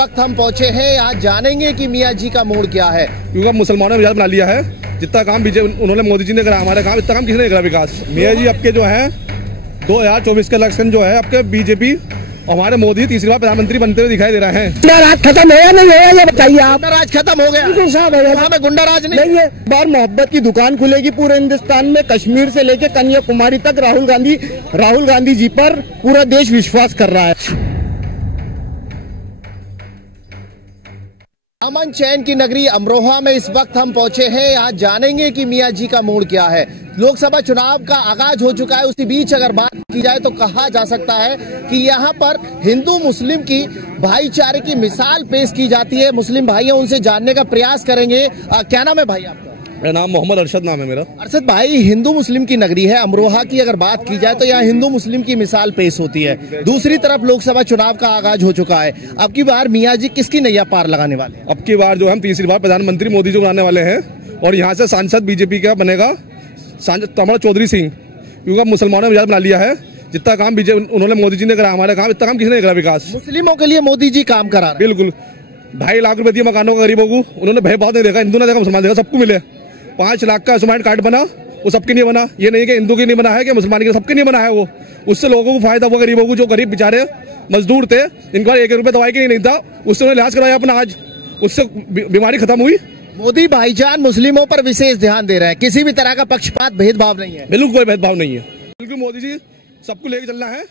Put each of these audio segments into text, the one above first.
वक्त हम पहुंचे हैं, यहाँ जानेंगे कि मियाँ जी का मूड क्या है। क्योंकि मुसलमानों ने बना लिया है। जितना काम बीजेपी उन्होंने मोदी जी ने करा हमारा काम, इतना काम किसी ने करा विकास। मियाँ जी आपके जो है 2024 का इलेक्शन जो है आपके बीजेपी हमारे मोदी तीसरी बार प्रधानमंत्री बनते हुए दिखाई दे रहे हैं। गुंडाराज खत्म है या नहीं है ये बताइए आप। गुंडाराज खत्म हो गया? बिल्कुल साहब है। वहाँ में गुंडाराज नहीं है। बार मोहब्बत की दुकान खुलेगी पूरे हिंदुस्तान में, कश्मीर से लेकर कन्याकुमारी तक। राहुल गांधी जी पर पूरा देश विश्वास कर रहा है। अमन चैन की नगरी अमरोहा में इस वक्त हम पहुंचे हैं, यहाँ जानेंगे कि मियाँ जी का मूड क्या है। लोकसभा चुनाव का आगाज हो चुका है, उसी बीच अगर बात की जाए तो कहा जा सकता है कि यहाँ पर हिंदू मुस्लिम की भाईचारे की मिसाल पेश की जाती है। मुस्लिम भाई हैं, उनसे जानने का प्रयास करेंगे। क्या नाम है भाई आपका? मेरा नाम मोहम्मद अरशद नाम है मेरा। अरशद भाई, हिंदू मुस्लिम की नगरी है अमरोहा की, अगर बात की जाए तो यहाँ हिंदू मुस्लिम की मिसाल पेश होती है। दूसरी तरफ लोकसभा चुनाव का आगाज हो चुका है। अब की बार मियाँ जी किसकी नैया पार लगाने वाले हैं? अब की बार जो हम तीसरी बार प्रधानमंत्री मोदी जी बनाने वाले हैं और यहाँ से सांसद बीजेपी का बनेगा कमल चौधरी सिंह। क्योंकि मुसलमानों ने बना लिया है। जितना काम बीजेपी उन्होंने मोदी जी ने करा हमारा काम, इतना काम किसी ने करा विकास। मुस्लिमों के लिए मोदी जी काम करा रहे हैं। बिल्कुल 2.5 लाख रुपए दिए मकानों का गरीबों को, उन्होंने भेदभाव नहीं देखा, हिंदू ने देखा मुसलमान देखा, सबको मिले। 5 लाख का आयुष्मान कार्ड बना, वो सबके नहीं बना। ये नहीं कि हिंदू की नहीं बना है कि मुसलमान की, सबके नहीं बना है वो। उससे लोगों को फायदा हुआ, गरीबों को, जो गरीब बेचारे मजदूर थे जिनका 1 रुपए दवाई की नहीं था, उससे उन्हें इलाज करवाया अपना। आज उससे बीमारी खत्म हुई। मोदी भाईजान मुस्लिमों पर विशेष ध्यान दे रहे हैं, किसी भी तरह का पक्षपात भेदभाव नहीं है। बिल्कुल कोई भेदभाव नहीं है। बिल्कुल मोदी जी सबको लेके चलना है,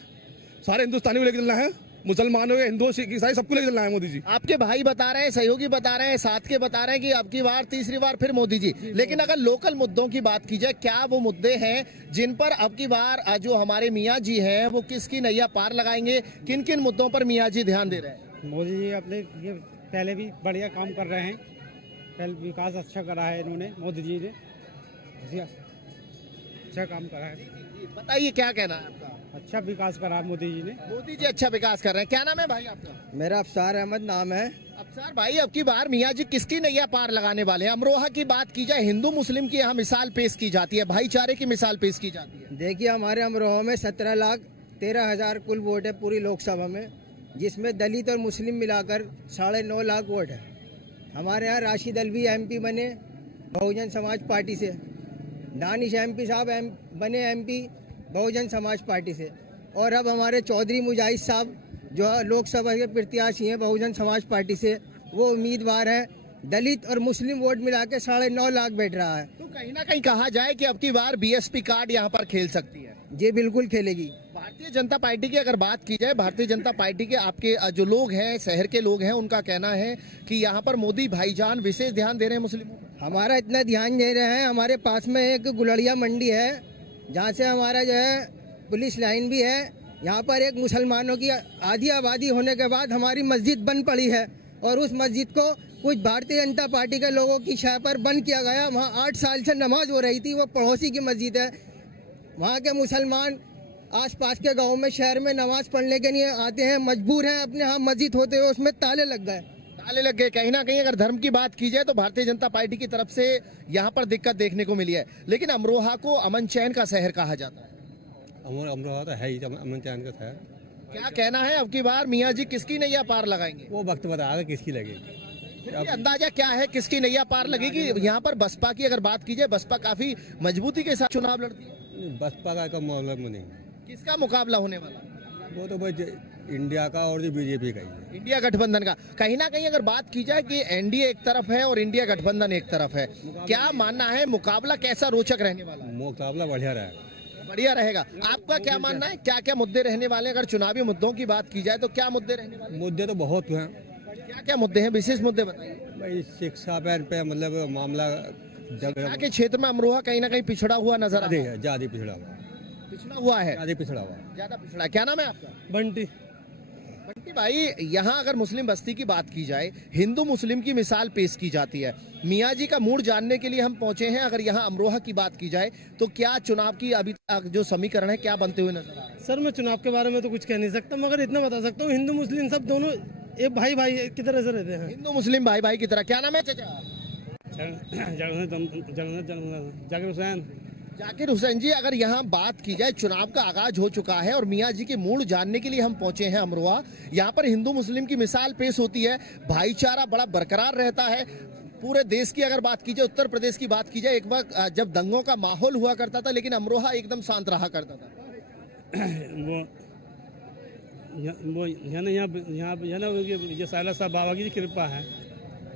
सारे हिंदुस्तानी को लेके चलना है, मुसलमानों के, हिंदू, सिख, ईसाई सबको लेके चलना है मोदी जी। आपके भाई बता रहे हैं, सहयोगी बता रहे हैं, साथ के बता रहे हैं कि अब की बार तीसरी बार फिर मोदी जी। लेकिन अगर लोकल मुद्दों की बात की जाए, क्या वो मुद्दे हैं जिन पर अब की बार जो हमारे मियाँ जी हैं वो किसकी नैया पार लगाएंगे? किन किन मुद्दों पर मियाँ जी ध्यान दे रहे हैं? मोदी जी अपने ये पहले भी बढ़िया काम कर रहे हैं, पहले विकास अच्छा करा है इन्होंने, मोदी जी ने अच्छा काम करा है। बताइए क्या कहना है आपका? अच्छा विकास करा मोदी जी ने। मोदी जी अच्छा विकास कर रहे हैं। क्या नाम है भाई आपका? मेरा अफसार अहमद नाम है। अफसार भाई, अब की बार मियाँ जी किसकी नैया पार लगाने वाले हैं? अमरोहा की बात की जाए, हिंदू मुस्लिम की यहाँ मिसाल पेश की जाती है, भाईचारे की मिसाल पेश की जाती है। देखिए हमारे अमरोहा में 17,13,000 कुल वोट है पूरी लोकसभा में, जिसमें दलित और मुस्लिम मिलाकर 9.5 लाख वोट है। हमारे यहाँ राशिद अलवी MP बने बहुजन समाज पार्टी से, दानिश MP साहब बने MP बहुजन समाज पार्टी से, और अब हमारे चौधरी मुजाहिद साहब जो लोकसभा के प्रत्याशी हैं बहुजन समाज पार्टी से, वो उम्मीदवार हैं। दलित और मुस्लिम वोट मिला के 9.5 लाख बैठ रहा है। तो कहीं ना कहीं कहा जाए कि अब की बार BSP कार्ड यहाँ पर खेल सकती है। जी बिल्कुल खेलेगी। भारतीय जनता पार्टी की अगर बात की जाए, भारतीय जनता पार्टी के आपके जो लोग हैं, शहर के लोग हैं, उनका कहना है कि यहाँ पर मोदी भाईजान विशेष ध्यान दे रहे हैं मुस्लिमों पर। हमारा इतना ध्यान दे रहे हैं। हमारे पास में एक गुलड़िया मंडी है, जहाँ से हमारा जो है पुलिस लाइन भी है। यहाँ पर एक मुसलमानों की आधी आबादी होने के बाद हमारी मस्जिद बंद पड़ी है, और उस मस्जिद को कुछ भारतीय जनता पार्टी के लोगों की शाह पर बंद किया गया। वहाँ 8 साल से नमाज हो रही थी, वो पड़ोसी की मस्जिद है। वहाँ के मुसलमान आसपास के गाँव में, शहर में नमाज पढ़ने के लिए आते हैं, मजबूर हैं। अपने यहाँ मस्जिद होते हुए उसमें ताले लग गए। कहीं ना कहीं अगर धर्म की बात की जाए तो भारतीय जनता पार्टी की तरफ से यहाँ पर दिक्कत देखने को मिली है। लेकिन अमरोहा को अमन चैन का शहर कहा जाता है। अमरोहा तो है ही अमन चैन का शहर। क्या कहना है, अब की बार मियाँ जी किसकी नैया पार लगाएंगे? वो वक्त बताएगा किसकी लगेगी। अंदाजा क्या है किसकी नैया पार लगेगी? यहाँ पर बसपा की अगर बात की जाए, बसपा काफी मजबूती के साथ चुनाव लड़ती है। बसपा का मुकाबला नहीं। किसका मुकाबला होने वाला? वो तो भाई इंडिया का और जो बीजेपी का ही है, इंडिया गठबंधन का। कहीं ना कहीं अगर बात की जाए कि NDA एक तरफ है और इंडिया गठबंधन एक तरफ है, क्या मानना है मुकाबला कैसा रोचक रहने वाला है? मुकाबला बढ़िया रहेगा। बढ़िया रहेगा। आपका क्या मानना है, क्या क्या मुद्दे रहने वाले? अगर चुनावी मुद्दों की बात की जाए तो क्या मुद्दे रहने वाले? मुद्दे तो बहुत हैं। क्या क्या मुद्दे हैं, विशेष मुद्दे बताइए। भाई शिक्षा पे मतलब मामला के क्षेत्र में अमरोहा कहीं ना कहीं पिछड़ा हुआ नजर आ रहा है। ज्यादा पिछड़ा हुआ है। ज्यादा पिछड़ा। क्या नाम है आपका? बंटी भाई, यहाँ अगर मुस्लिम बस्ती की बात की जाए, हिंदू मुस्लिम की मिसाल पेश की जाती है। मियाँ जी का मूड जानने के लिए हम पहुंचे हैं। अगर यहाँ अमरोहा की बात की जाए तो क्या चुनाव की अभी तक जो समीकरण है क्या बनते हुए नजर आ रहा है? सर मैं चुनाव के बारे में तो कुछ कह नहीं सकता, मगर इतना बता सकता हूँ हिंदू मुस्लिम सब दोनों एक भाई की तरह से रहते हैं। हिंदू मुस्लिम भाई की तरह। क्या नाम है चाचा? जाकिर हुसैन जाकिर हुसैन जी, अगर यहाँ बात की जाए, चुनाव का आगाज हो चुका है और मियाँ जी के मूड जानने के लिए हम पहुंचे हैं अमरोहा। यहाँ पर हिंदू मुस्लिम की मिसाल पेश होती है, भाईचारा बड़ा बरकरार रहता है। पूरे देश की अगर बात की जाए, उत्तर प्रदेश की बात की जाए, एक वक्त जब दंगों का माहौल हुआ करता था, लेकिन अमरोहा एकदम शांत रहा करता था। ये साला साहब बाबा की कृपा है,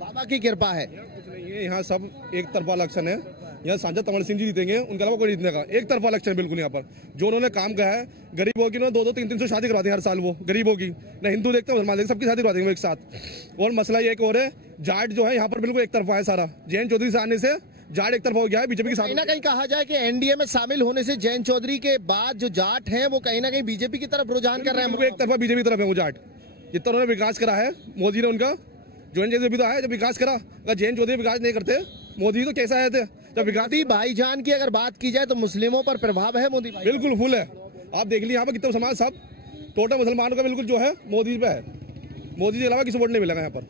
बाबा की कृपा है। कुछ नहीं है, यहाँ सब एक तरफा इलेक्शन है। यहाँ सांसद तंवर सिंह जी जीतेंगे, उनके अलावा कोई जीतने का एक तरफा इलेक्शन बिल्कुल। यहाँ पर जो उन्होंने काम किया है, गरीबों की 200-300 शादी करवाते हैं हर साल। वो गरीबों की ना हिंदू देखते मुसलमान देखते, सबकी शादी करवा देंगे एक साथ। और मसला ये एक और है, जाट जो है यहाँ पर बिल्कुल एक तरफा है सारा। जयंत चौधरी से आने से जाट एक तरफा हो गया है बीजेपी के साथ। कहीं ना कहीं कहा जाए कि एनडीए में शामिल होने से जयंत चौधरी के बाद जो जाट हैं वो कहीं ना कहीं बीजेपी की तरफ रुझान कर रहे हैं। एक तरफा बीजेपी की तरफ है वो जाट। जितना उन्होंने विकास करा है मोदी ने, उनका जयंत चौधरी भी तो आया जब विकास करा। अगर जयंत चौधरी विकास नहीं करते, मोदी तो कैसा आए थे जब विकास। भाईजान की अगर बात की जाए तो मुस्लिमों पर प्रभाव है मोदी भाई? बिल्कुल फुल है। आप देख लीजिए यहाँ पर कितने समाज, सब टोटल मुसलमानों का बिल्कुल जो है मोदी पे है। मोदी के अलावा किसी वोट नहीं मिलेगा यहाँ पर।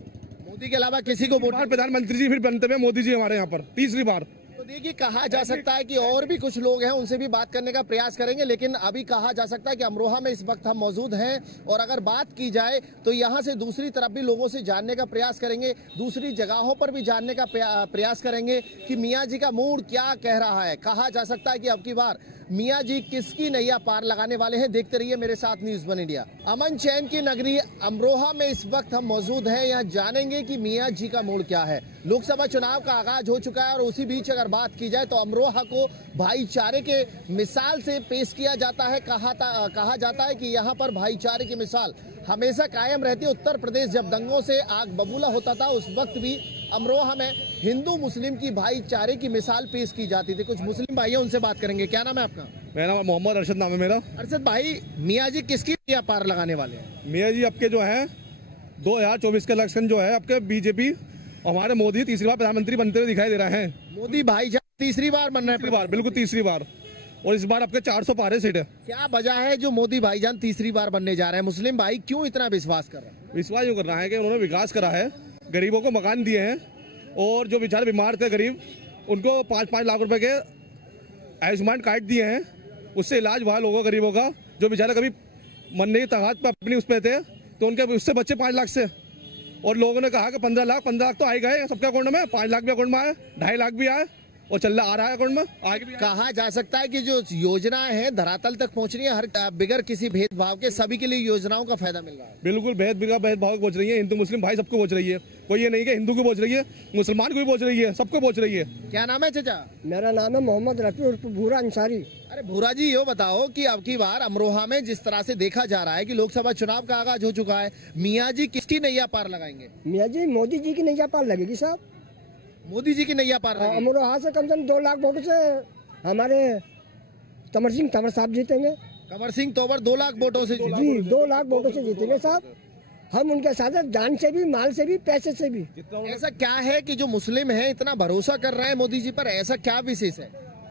मोदी के अलावा किसी को वोट? प्रधानमंत्री जी फिर बनते हुए मोदी जी हमारे यहाँ पर तीसरी बार। तो देखिए, कहा जा सकता है कि और भी कुछ लोग हैं, उनसे भी बात करने का प्रयास करेंगे, लेकिन अभी कहा जा सकता है कि अमरोहा में इस वक्त हम मौजूद हैं। और अगर बात की जाए तो यहाँ से दूसरी तरफ भी लोगों से जानने का प्रयास करेंगे, दूसरी जगहों पर भी जानने का प्रयास करेंगे कि मियाँ जी का मूड क्या कह रहा है। कहा जा सकता है कि अब की बार मियाँ जी किसकी नैया पार लगाने वाले हैं। देखते रहिए मेरे साथ न्यूज़ वन इंडिया। अमन चैन की नगरी अमरोहा में इस वक्त हम मौजूद हैं। यहाँ जानेंगे कि मियाँ जी का मूड क्या है। लोकसभा चुनाव का आगाज हो चुका है और उसी बीच अगर बात की जाए तो अमरोहा को भाईचारे के मिसाल से पेश किया जाता है। कहा जाता है कि यहाँ पर भाईचारे की मिसाल हमेशा कायम रहती है। उत्तर प्रदेश जब दंगों से आग बबूला होता था, उस वक्त भी अमरोहा में हिंदू मुस्लिम की भाईचारे की मिसाल पेश की जाती थी। कुछ मुस्लिम भाई हैं, उनसे बात करेंगे। क्या नाम है आपका? मेरा नाम मोहम्मद अरशद नाम है मेरा। अरशद भाई, मियाँ जी किसकी नैया पार लगाने वाले हैं? मियाँ जी आपके जो है 2024 का इलेक्शन जो है आपके बीजेपी, हमारे मोदी तीसरी बार प्रधानमंत्री बनते हुए दिखाई दे रहे हैं। मोदी भाईजान तीसरी बार बन रहे हैं? बिल्कुल तीसरी बार। और इस बार आपके 400 पार है सीट है। क्या वजह है जो मोदी भाईजान तीसरी बार बनने जा रहे हैं? मुस्लिम भाई क्यों इतना विश्वास कर रहे हैं? विश्वास यूँ कर रहा है कि उन्होंने विकास करा है, गरीबों को मकान दिए हैं, और जो बेचारे बीमार थे गरीब, उनको 5-5 लाख रुपए के आयुष्मान कार्ड दिए हैं। उससे इलाज हुआ लोगों गरीबों का, जो बेचारे कभी मरने की तगात पर अपनी उस पे थे, तो उनके उससे बच्चे 5 लाख से। और लोगों ने कहा कि 15 लाख तो आए गए सबके अकाउंट में, 5 लाख भी अकाउंट में आए, 2.5 लाख भी आए, और चल रहा आ रहा है अकाउंट में आगे भी। कहा जा सकता है कि जो योजनाएं हैं धरातल तक पहुंच रही है, हर बिगर किसी भेदभाव के सभी के लिए योजनाओं का फायदा मिल रहा है। बिल्कुल भेदभाव पहुंच रही है, हिंदू मुस्लिम भाई सबको पहुंच रही है। कोई ये नहीं कि हिंदू को पहुंच रही है, मुसलमान को भी पहुंच रही है, सबको पहुंच रही है। क्या नाम है चाचा? मेरा नाम है मोहम्मद रफी उर्फ भूरा अंसारी। अरे भूरा जी, ये बताओ कि अब की बार अमरोहा में जिस तरह से देखा जा रहा है कि लोकसभा चुनाव का आगाज हो चुका है, मियाँ जी किसकी नैया पार लगाएंगे? मियाँ जी मोदी जी की नैया पार लगेगी साहब। मोदी जी की नैया पार लगेगी। अमरोहा से कम 2 लाख वोटों से हमारे तंवर साहब जीतेंगे। कंवर सिंह तोमर 2 लाख वोटों से? जी 2 लाख वोटों से जीतेंगे साहब। हम उनके साथ जान से भी, माल से भी, पैसे से भी। ऐसा क्या है कि जो मुस्लिम हैं इतना भरोसा कर रहे हैं मोदी जी पर? ऐसा क्या विशेष है?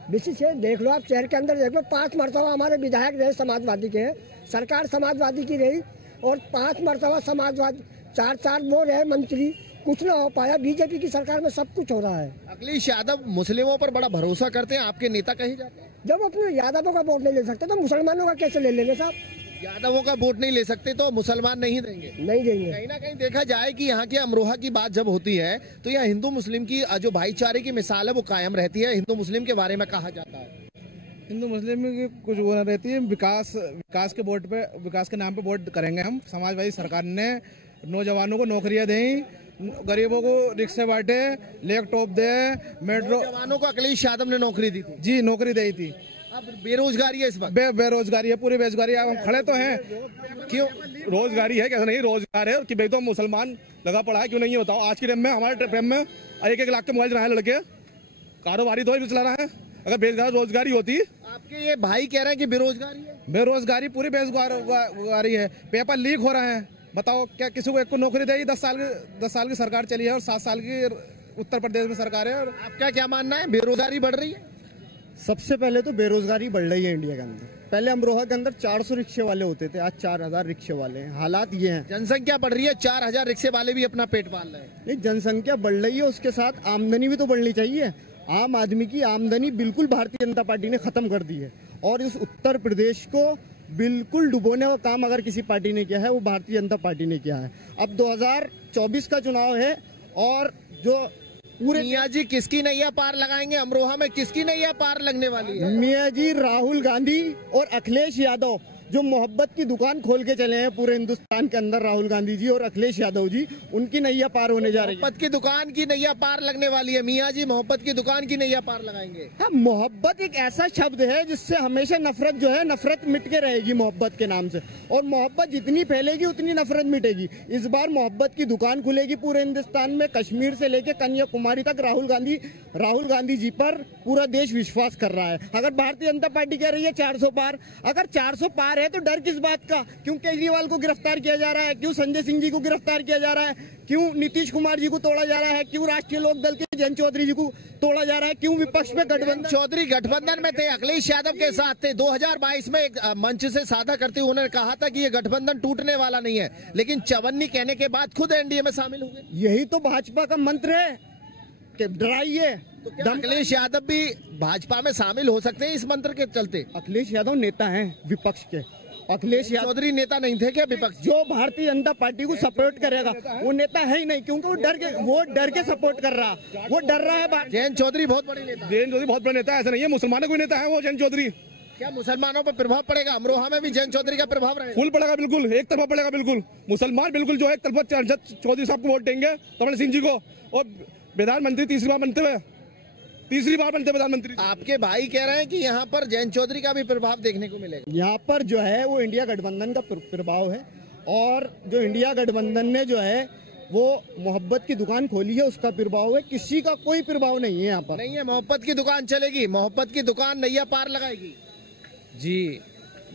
विशेष है, देख लो आप शहर के अंदर देख लो, 5 मरतबा हमारे विधायक रहे समाजवादी के, सरकार समाजवादी की रही, और 5 मरतबा समाजवादी, 4 वो रहे मंत्री, कुछ ना हो पाया। बीजेपी की सरकार में सब कुछ हो रहा है। अखिलेश यादव मुस्लिमों पर बड़ा भरोसा करते हैं, आपके नेता कहे जाते हैं। जब अपने यादवों का वोट नहीं ले सकते तो मुसलमानों का कैसे ले लेंगे साहब? यादवों का वोट नहीं ले सकते तो मुसलमान नहीं देंगे? नहीं देंगे। कहीं ना कहीं देखा जाए कि यहाँ के अमरोहा की बात जब होती है तो यहाँ हिंदू मुस्लिम की जो भाईचारे की मिसाल है वो कायम रहती है। हिंदू मुस्लिम के बारे में कहा जाता है, हिंदू मुस्लिम की कुछ वो रहती है, विकास के वोट पे, विकास के नाम पे वोट करेंगे हम। समाजवादी सरकार ने नौजवानों को नौकरियां दें, गरीबों को रिक्शे बांटे, लैपटॉप दे, मेट्रो। जवानों को अखिलेश यादव ने नौकरी दी थी? जी नौकरी दी थी। अब बेरोजगारी है इस वक्त? बेरोजगारी है, पूरी बेरोजगारी है। अब हम खड़े तो हैं। क्यों रोजगारी है, कैसा नहीं रोजगार है कि भाई तो मुसलमान लगा पड़ा है, क्यों नहीं है बताओ? आज के टाइम में, हमारे टाइम में 1-1 लाख के मोबाइल चला है लड़के, कारोबारी तो ही चला रहा है। अगर बेरोजगार रोजगारी होती। आपके ये भाई कह रहे हैं कि बेरोजगारी है? बेरोजगारी, पूरी बेरोजगारी है। पेपर लीक हो रहे हैं, बताओ क्या किसी को एक को नौकरी देगी? 10 साल की सरकार चली है और 7 साल की उत्तर प्रदेश में सरकार है। और आपका क्या मानना है, बेरोजगारी बढ़ रही है? सबसे पहले तो बेरोजगारी बढ़ रही है इंडिया के अंदर। पहले अमरोहा के अंदर 400 रिक्शे वाले होते थे, आज 4000 रिक्शे वाले हैं। हालात ये हैं। जनसंख्या बढ़ रही है, 4000 रिक्शे वाले भी अपना पेट पाल रहे हैं। नहीं, जनसंख्या बढ़ रही है, उसके साथ आमदनी भी तो बढ़नी चाहिए। आम आदमी की आमदनी बिल्कुल भारतीय जनता पार्टी ने खत्म कर दी है। और इस उत्तर प्रदेश को बिल्कुल डुबोने का काम अगर किसी पार्टी ने किया है वो भारतीय जनता पार्टी ने किया है। अब 2024 का चुनाव है और जो पूरे मियाँ जी किसकी नैया पार लगाएंगे? अमरोहा में किसकी नैया पार लगने वाली है? मियाँ जी राहुल गांधी और अखिलेश यादव, जो मोहब्बत की दुकान खोल के चले हैं पूरे हिंदुस्तान के अंदर, राहुल गांधी जी और अखिलेश यादव जी, उनकी नैया पार होने जा रही है। मोहब्बत की दुकान की नैया पार लगने वाली है। मियाँ जी मोहब्बत की दुकान की नैया पार लगाएंगे। हाँ, मोहब्बत एक ऐसा शब्द है जिससे हमेशा नफरत जो है, नफरत मिट के रहेगी मोहब्बत के नाम से। और मोहब्बत जितनी फैलेगी उतनी नफरत मिटेगी। इस बार मोहब्बत की दुकान खुलेगी पूरे हिंदुस्तान में, कश्मीर से लेकर कन्याकुमारी तक। राहुल गांधी जी पर पूरा देश विश्वास कर रहा है। अगर भारतीय जनता पार्टी कह रही है 400 पार, अगर 400 पार है तो डर किस बात का? क्यों केजरीवाल को गिरफ्तार किया जा रहा है? क्यों संजय सिंह जी को गिरफ्तार किया जा रहा है? क्यों नीतीश कुमार जी को तोड़ा जा रहा है? क्यों राष्ट्रीय लोक दल के जयंत चौधरी जी को तोड़ा जा रहा है? क्यों विपक्ष में गठबंधन? चौधरी गठबंधन में थे, अखिलेश यादव के साथ थे। 2022 में एक मंच से साझा करते हुए उन्होंने कहा था कि ये गठबंधन टूटने वाला नहीं है, लेकिन चवन्नी कहने के बाद खुद एनडीए में शामिल हो गए। यही तो भाजपा का मंत्र है कि डराइए। तो क्या अखिलेश यादव भी भाजपा में शामिल हो सकते हैं इस मंत्र के चलते? अखिलेश यादव नेता हैं विपक्ष के। अखिलेश यादव चौधरी नेता नहीं थे क्या विपक्ष? जो भारतीय जनता पार्टी को सपोर्ट करेगा वो नेता है ही नहीं, क्योंकि वो डर के सपोर्ट कर रहा, वो डर रहा है। जयंत चौधरी बहुत बड़ी नेता, जयंत चौधरी बहुत बड़ा नेता है, ऐसा नहीं है। मुसलमानों को नेता है वो जयंत चौधरी। क्या मुसलमानों पर प्रभाव पड़ेगा? अमरोहा में भी जयंत चौधरी का प्रभाव रहेगा? फुल पड़ेगा, बिल्कुल एक तरफा पड़ेगा। बिल्कुल मुसलमान बिल्कुल जो है एक तरफा चौधरी साहब को वोट देंगे, कमल सिंह जी को। और प्रधानमंत्री तीसरी बार बनते प्रधानमंत्री। आपके भाई कह रहे हैं कि यहाँ पर जयंत चौधरी का भी प्रभाव देखने को मिलेगा। यहाँ पर जो है वो इंडिया गठबंधन का प्रभाव है। और जो इंडिया गठबंधन ने जो है वो मोहब्बत की दुकान खोली है, उसका प्रभाव है। किसी का कोई प्रभाव नहीं है यहाँ पर। नहीं है, मोहब्बत की दुकान चलेगी, मोहब्बत की दुकान नैया पार लगाएगी। जी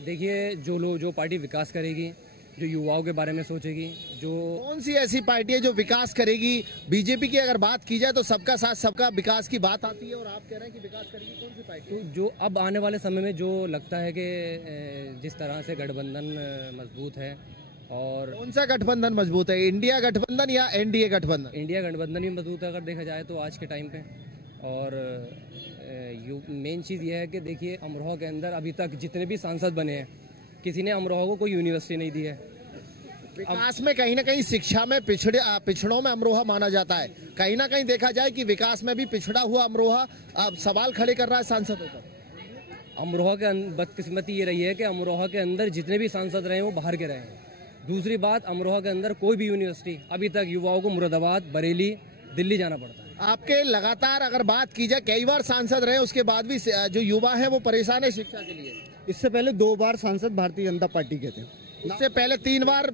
देखिए, जो पार्टी विकास करेगी, जो युवाओं के बारे में सोचेगी, जो कौन सी ऐसी पार्टी है जो विकास करेगी? बीजेपी की अगर बात की जाए तो सबका साथ सबका विकास की बात आती है, और आप कह रहे हैं कि विकास करेगी कौन सी पार्टी? तो जो अब आने वाले समय में जो लगता है कि जिस तरह से गठबंधन मजबूत है, और कौन सा गठबंधन मजबूत है? इंडिया गठबंधन या एनडीए गठबंधन? इंडिया गठबंधन ही मजबूत है अगर देखा जाए तो आज के टाइम पे। और मेन चीज़ यह है कि देखिए, अमरोहा के अंदर अभी तक जितने भी सांसद बने हैं, किसी ने अमरोहा को कोई यूनिवर्सिटी नहीं दी है। विकास में कहीं ना कहीं शिक्षा में पिछड़ों में अमरोहा माना जाता है। कहीं ना कहीं देखा जाए कि विकास में भी पिछड़ा हुआ अमरोहा अब सवाल खड़े कर रहा है सांसदों पर। अमरोहा के बदकिस्मती ये रही है कि अमरोहा के अंदर जितने भी सांसद रहे हैं वो बाहर के रहे हैं। दूसरी बात, अमरोहा के अंदर कोई भी यूनिवर्सिटी अभी तक युवाओं को मुरादाबाद, बरेली, दिल्ली जाना पड़ता है। आपके लगातार अगर बात की जाए, कई बार सांसद रहे, उसके बाद भी जो युवा है वो परेशान है शिक्षा के लिए। इससे पहले 2 बार सांसद भारतीय जनता पार्टी के थे। उससे पहले 3 बार,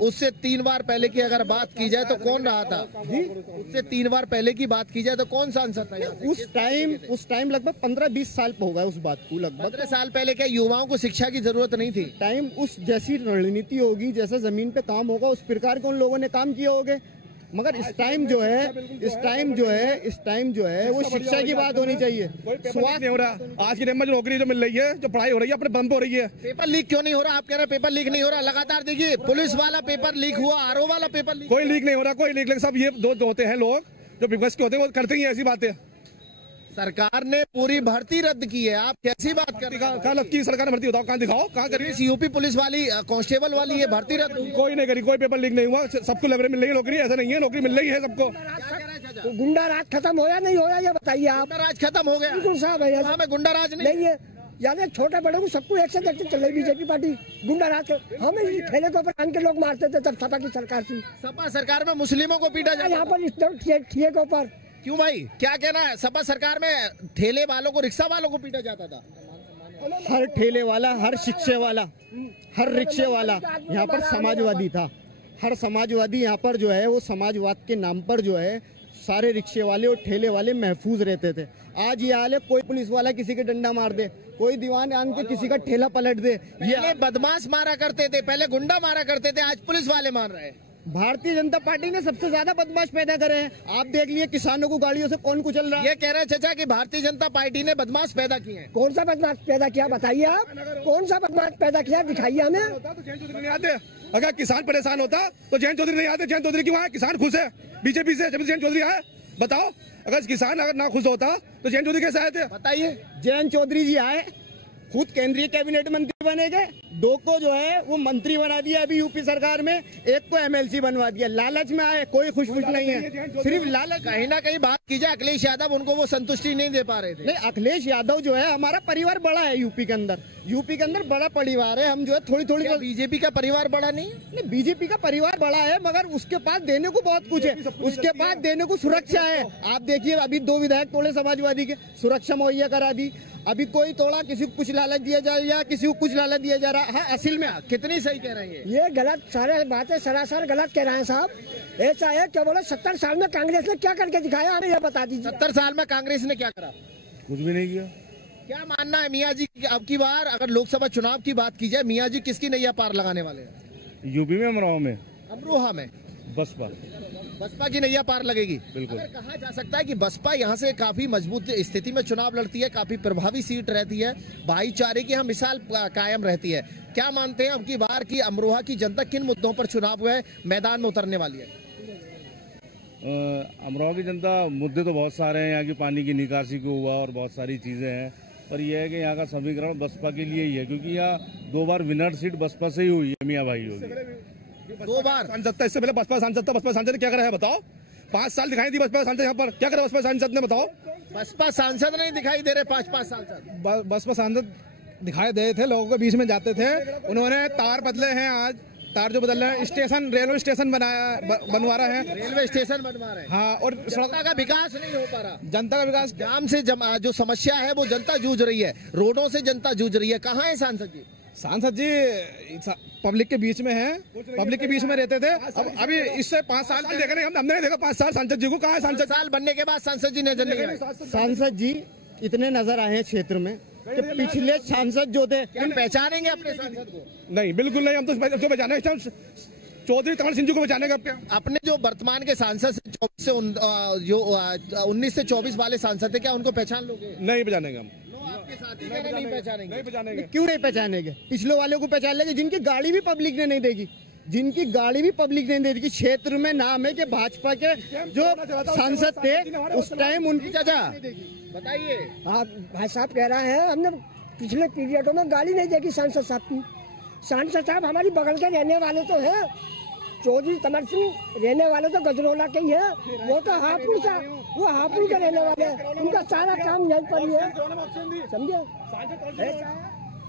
उससे 3 बार पहले की अगर बात की जाए तो कौन रहा था? जी, उससे 3 बार पहले की बात की जाए तो कौन सांसद था? उस टाइम लगभग 15-20 साल हो गए उस बात को। लगभग 15 साल पहले क्या युवाओं को शिक्षा की जरूरत नहीं थी? टाइम उस जैसी रणनीति होगी, जैसा जमीन पे काम होगा, उस प्रकार के उन लोगों ने काम किए होंगे। मगर इस टाइम जो है वो शिक्षा की बात होनी चाहिए। स्वास्थ्य नहीं हो रहा आज के टाइम में। जो नौकरी जो मिल रही है, जो पढ़ाई हो रही है, अपने बंद हो रही है। पेपर लीक क्यों नहीं हो रहा? आप कह रहे हैं पेपर लीक नहीं हो रहा। लगातार देखिए, पुलिस वाला पेपर लीक हुआ, आरओ वाला पेपर लीक। कोई लीक नहीं हो रहा, कोई लीक। सब ये दो होते हैं लोग जो विपक्ष के होते हैं, वो करते ही ऐसी बातें। सरकार ने पूरी भर्ती रद्द की है, आप कैसी बात कर रहे हैं? कहाँ रद्द की सरकार ने भर्ती? बताओ कहाँ, दिखाओ कहाँ करी? यूपी पुलिस वाली, कांस्टेबल वाली, ये भर्ती रद्द कोई नहीं करी, कोई पेपर लीक नहीं हुआ। सबको लाइब्रेरी मिल रही है नौकरी, ऐसा नहीं है, नौकरी मिल रही है सबको। तो गुंडा राज खत्म होया नहीं होया, ये बताइए आप। गुंडा राज खत्म हो गया? बिल्कुल साहब है, वहाँ में गुंडा राज नहीं है। याद है, छोटे बड़े को सबको एक से देखते चल रही बीजेपी पार्टी। गुंडा राज हमें ठेले के ऊपर आन के लोग मारते थे जब सपा की सरकार थी। सपा सरकार में मुस्लिमों को पीटा जाए यहाँ पर ठिए के ऊपर। क्यों भाई, क्या कहना है? सपा सरकार में ठेले वालों को, रिक्शा वालों को पीटा जाता था। हर ठेले वाला, हर शिक्षे वाला, हर रिक्शे वाला यहाँ पर समाजवादी था। हर समाजवादी यहाँ पर जो है वो समाजवाद के नाम पर जो है सारे रिक्शे वाले और ठेले वाले महफूज रहते थे। आज ये हाल है, कोई पुलिस वाला किसी के डंडा मार दे, कोई दीवान आन के किसी का ठेला पलट दे। ये बदमाश मारा करते थे, पहले गुंडा मारा करते थे, आज पुलिस वाले मार रहे हैं। भारतीय जनता पार्टी ने सबसे ज्यादा बदमाश पैदा करे हैं। आप देख लिए किसानों को गाड़ियों से कौन कुचल रहा है। ये कह रहे हैं चाचा कि भारतीय जनता पार्टी ने बदमाश पैदा किए हैं। कौन सा बदमाश पैदा किया बताइए आप? कौन सा बदमाश पैदा किया दिखाइए हमें। तो जयंत चौधरी नहीं आते। अगर किसान परेशान होता तो जयंत चौधरी नहीं आते। जयंत चौधरी क्यों आए? किसान खुश है बीजेपी से, जब जयंत चौधरी आए बताओ, अगर किसान अगर ना खुश होता तो जयंत चौधरी कैसे आए थे? बताइए। जयंत चौधरी जी आए, खुद केंद्रीय कैबिनेट मंत्री बने गए, दो को जो है वो मंत्री बना दिया अभी यूपी सरकार में, एक को एमएलसी बनवा दिया। लालच में आए, कोई खुश नहीं है, सिर्फ लालच। कहीं ना कहीं बात की जाए अखिलेश यादव, उनको वो संतुष्टि नहीं दे पा रहे थे। नहीं, अखिलेश यादव जो है हमारा परिवार बड़ा है यूपी के अंदर बड़ा परिवार है। हम जो है थोड़ी बीजेपी का परिवार बड़ा नहीं? नहीं, बीजेपी का परिवार बड़ा है, मगर उसके पास देने को बहुत कुछ है। उसके पास देने को सुरक्षा है। आप देखिए, अभी 2 विधायक तोड़े समाजवादी के, सुरक्षा मुहैया करा दी। अभी कोई तोड़ा, किसी को कुछ लालच दिया जा रहा है, किसी को कुछ लालच दिया जा रहा है। हाँ, असल में कितनी सही कह रहे हैं ये गलत, सारे बातें सरासर गलत कह रहे हैं साहब। ऐसा है क्या बोले 70 साल में कांग्रेस ने क्या करके दिखाया, हमें ये बता दीजिए। 70 साल में कांग्रेस ने क्या करा? कुछ भी नहीं किया। क्या मानना है मियाँ जी, अब की बार अगर लोकसभा चुनाव की बात की जाए, मियाँ जी किसकी नैया पार लगाने वाले हैं? यूपी में, अमरोहा में बसपा की नैया पार लगेगी। बिल्कुल। अगर कहा जा सकता है कि बसपा यहाँ से काफी मजबूत स्थिति में चुनाव लड़ती है, काफी प्रभावी सीट रहती है, भाईचारे की मिसाल कायम रहती है। क्या मानते हैं अब की बार की अमरोहा की जनता किन मुद्दों पर चुनाव है मैदान में उतरने वाली है? अमरोहा की जनता, मुद्दे तो बहुत सारे हैं। यहाँ की पानी की निकासी को हुआ और बहुत सारी चीजें हैं, पर यह है कि यहाँ का समीकरण बसपा के लिए ही है, क्योंकि यहाँ 2 बार विनर सीट बसपा से ही हुई है। मियाँ भाई होगी 2 बार सांसद था, इससे पहले बसपा सांसद था। बसपा सांसद ने क्या करा है बताओ? 5 साल दिखाई दी बसपा सांसद, यहाँ पर क्या करा बसपा सांसद ने बताओ? बसपा सांसद नहीं दिखाई दे रहे 5 सांसद। बसपा सांसद दिखाई दे थे, लोगों के बीच में जाते थे। उन्होंने तार बदले हैं, आज तार जो बदल रहे हैं, स्टेशन, रेलवे स्टेशन बनवा रहे हैं, रेलवे स्टेशन बनवा रहे हैं। हाँ, और जनता का विकास नहीं हो पा रहा। जनता का विकास, जाम से जो समस्या है वो जनता जूझ रही है, रोडों से जनता जूझ रही है। कहाँ है सांसद जी? सांसद जी पब्लिक के बीच में है, पब्लिक के बीच में रहते थे। अब अभी इससे 5 साल देख रहे हैं, हमने नहीं देखा 5 साल सांसद जी को। कहाँ है सांसद? साल बनने के बाद सांसद जी नजर नहीं आए। सांसद जी इतने नजर आए हैं क्षेत्र में कि पिछले सांसद जो थे, हम पहचानेंगे अपने सांसद को? नहीं, बिल्कुल नहीं। हम तो पहचाने चौधरी तमर सिंह जी को बचाने का। अपने जो वर्तमान के सांसद 19 से 24 वाले सांसद थे, क्या उनको पहचान लोगे? नहीं पहचानेंगे हम। आपके साथी नहीं पहचानेंगे। क्यों नहीं पहचानेंगे? पिछले वाले को पहचान लेंगे, जिनकी गाड़ी भी पब्लिक ने नहीं देगी, जिनकी गाड़ी भी पब्लिक ने देगी। क्षेत्र में नाम है कि भाजपा के जो सांसद थे उस टाइम उनकी। चाचा बताइए। आप भाई साहब कह रहे हैं हमने पिछले पीरियडों में गाड़ी नहीं देखी सांसद साहब की। सांसद साहब हमारी बगल के रहने वाले तो है, चौधरी तमर सिंह रहने वाले तो गजरौला के ही है, वो तो हापुड़ का, वो हापुड़ के रहने वाले हैं। उनका सारा काम यहीं पर ही है, समझे?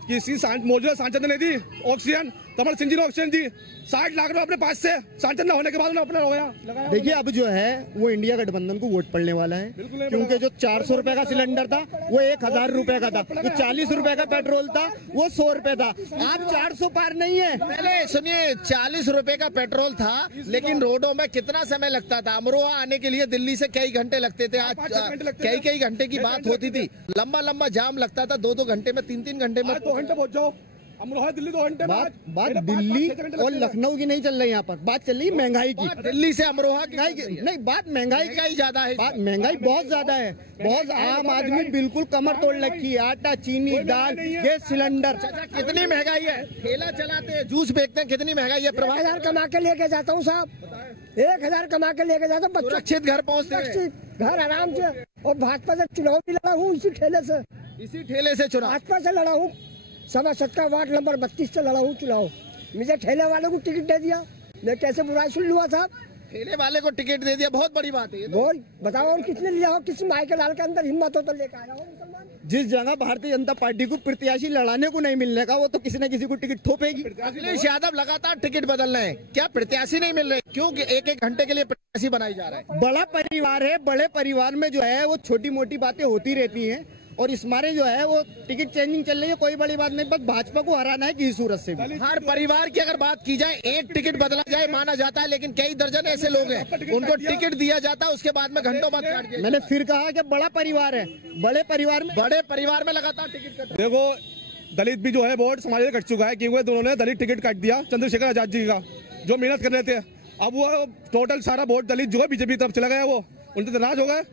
किसी मौजूदा सांसद ने नहीं दी ऑक्सीजन, तमर सिंह जी ने ऑक्सीजन दी। 60 लाख रुपए अपने पास से सांसद न होने के बाद उन्हें अपना हो गया। देखिए, अब जो है वो इंडिया गठबंधन को वोट पड़ने वाला है, क्योंकि जो 400 रुपए का सिलेंडर था वो 1000 रुपए का था, जो 40 रुपए का पेट्रोल था वो 100 रुपए था। आज 400 पार नहीं है। पहले सुनिए, 40 रुपए का पेट्रोल था, लेकिन रोडों में कितना समय लगता था? अमरोहा आने के लिए दिल्ली से कई घंटे लगते थे। आज कई घंटे की बात होती थी, लंबा जाम लगता था, 2 घंटे में, 3 घंटे में 2 घंटे पहुंच जाओ। अमरोहा दिल्ली 2 घंटे। बात दिल्ली और लखनऊ की नहीं चल रही, यहाँ पर बात चल रही महंगाई की। दिल्ली से अमरोहा की नहीं, बात महंगाई का ही ज्यादा है। बात महंगाई बहुत ज्यादा है, बहुत। आम आदमी बिल्कुल कमर तोड़ रखी है। आटा, चीनी, दाल, गैस सिलेंडर। कितनी महंगाई है? ठेला चलाते हैं, जूस बेचते हैं, कितनी महंगाई है? 1000 कमा के लेके जाता हूँ साहब, 1000 कमा के लेके जाता हूँ, सुरक्षित घर पहुँचते हैं, घर आराम से। और भाजपा से चुनाव भी लड़ा हूँ, इसी ठेले से चुनाव भाजपा से लड़ा हूँ। सभासद का वार्ड नंबर 32 से लड़ा हूँ चुनाव। मुझे ठेले वाले को टिकट दे दिया, मैं कैसे बुराई सुन लूँ साहब? ठेले वाले को टिकट दे दिया, बहुत बड़ी बात है। बोल बताओ, और किसने लिया हो? किस माई के लाल के अंदर हिम्मत हो तो लेकर आया हो मुसलमान। जिस जगह भारतीय जनता पार्टी को प्रत्याशी लड़ाने को नहीं मिलने का, वो तो किसी न किसी को टिकट थोपेगी। अखिलेश यादव लगातार टिकट बदल रहे हैं, क्या प्रत्याशी नहीं मिल रहे? क्योंकि 1-1 घंटे के लिए प्रत्याशी बनाई जा रहा है। बड़ा परिवार है, बड़े परिवार में जो है वो छोटी मोटी बातें होती रहती हैं, और इस मारे जो है वो टिकट चेंजिंग चल रही है, कोई बड़ी बात नहीं। बस भाजपा को हराना है किसी सूरत से भी। हर परिवार की अगर बात की जाए, एक टिकट बदला जाए माना जाता है, लेकिन कई दर्जन ऐसे लोग हैं उनको टिकट दिया जाता है, उसके बाद में घंटों बाद काट दिया। मैंने फिर कहा कि बड़ा परिवार है, बड़े परिवार में लगातार टिकट कट। देखो, दलित भी जो है वोट समाज से कट चुका है, क्योंकि दोनों ने दलित टिकट काट दिया। चंद्रशेखर आजाद जी का जो मेहनत कर रहे थे, अब वो टोटल सारा वोट दलित जो है बीजेपी की तरफ चला गया, वो उनसे नाराज हो गए।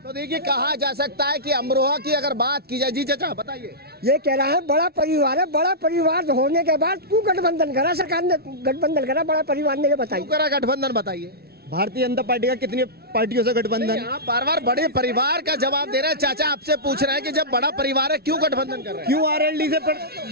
तो देखिए, कहा जा सकता है कि अमरोहा की अगर बात की जाए, जी चाचा बताइए। ये कह रहा है बड़ा परिवार है, बड़ा परिवार होने के बाद क्यों गठबंधन करा सरकार ने? गठबंधन करा बड़ा परिवार ने, ये बताइए। करा गठबंधन बताइए। भारतीय जनता पार्टी का कितनी पार्टियों से गठबंधन? आप बार बार बड़े परिवार का जवाब दे रहे हैं। चाचा आपसे पूछ रहे हैं कि जब बड़ा परिवार है क्यों गठबंधन कर रहे हैं? क्यों आरएलडी से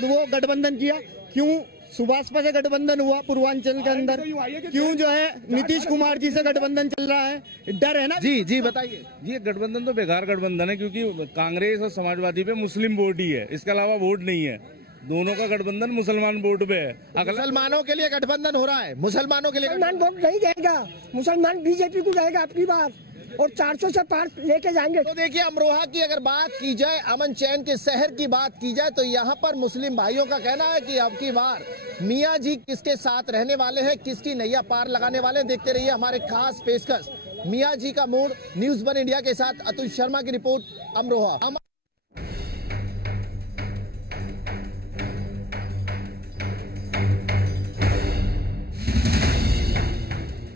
वो गठबंधन किया? क्यों सुभाषपा से गठबंधन हुआ पूर्वांचल के अंदर? क्यों जो है नीतीश कुमार जी से गठबंधन चल रहा है? डर है ना। जी बताइए। ये गठबंधन तो बेकार गठबंधन है, क्योंकि कांग्रेस और समाजवादी पे मुस्लिम वोट ही है, इसके अलावा वोट नहीं है। दोनों का गठबंधन मुसलमान वोट पे है। मुसलमानों के लिए गठबंधन हो रहा है, मुसलमानों के लिए मुसलमान वोट नहीं देगा, मुसलमान बीजेपी को जाएगा अपनी बार और 400 से पार लेके जाएंगे। तो देखिए, अमरोहा की अगर बात की जाए, अमन चैन के शहर की बात की जाए, तो यहाँ पर मुस्लिम भाइयों का कहना है कि अब की बार मियाँ जी किसके साथ रहने वाले हैं, किसकी नैया पार लगाने वाले हैं। देखते रहिए हमारे खास पेशकश मियाँ जी का मूड। न्यूज़ वन इंडिया के साथ अतुल शर्मा की रिपोर्ट, अमरोहा।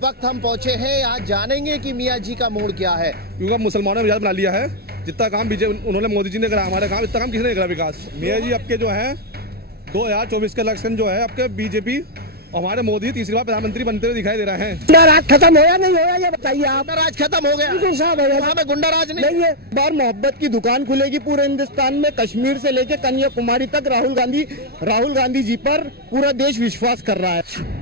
वक्त हम पहुंचे हैं, आज जानेंगे कि मियाँ जी का मूड क्या है। क्योंकि अब मुसलमानों ने मिजाज बना लिया है। जितना काम बीजेपी उन्होंने मोदी जी ने करा हमारे काम, इतना काम किसी ने करा विकास। मियाँ जी आपके जो है 2024 के इलेक्शन जो है आपके बीजेपी हमारे मोदी तीसरी बार प्रधानमंत्री बनते हुए दिखाई दे रहे हैं। गुंडा राज खत्म होया नहीं होया ये बताइए आप? गुंडा राज खत्म हो गया? बिल्कुल साहब है। वहाँ पे गुंडा राज नहीं है। बार मोहब्बत की दुकान खुलेगी पूरे हिंदुस्तान में, कश्मीर से लेकर कन्याकुमारी तक। राहुल गांधी जी पर पूरा देश विश्वास कर रहा है।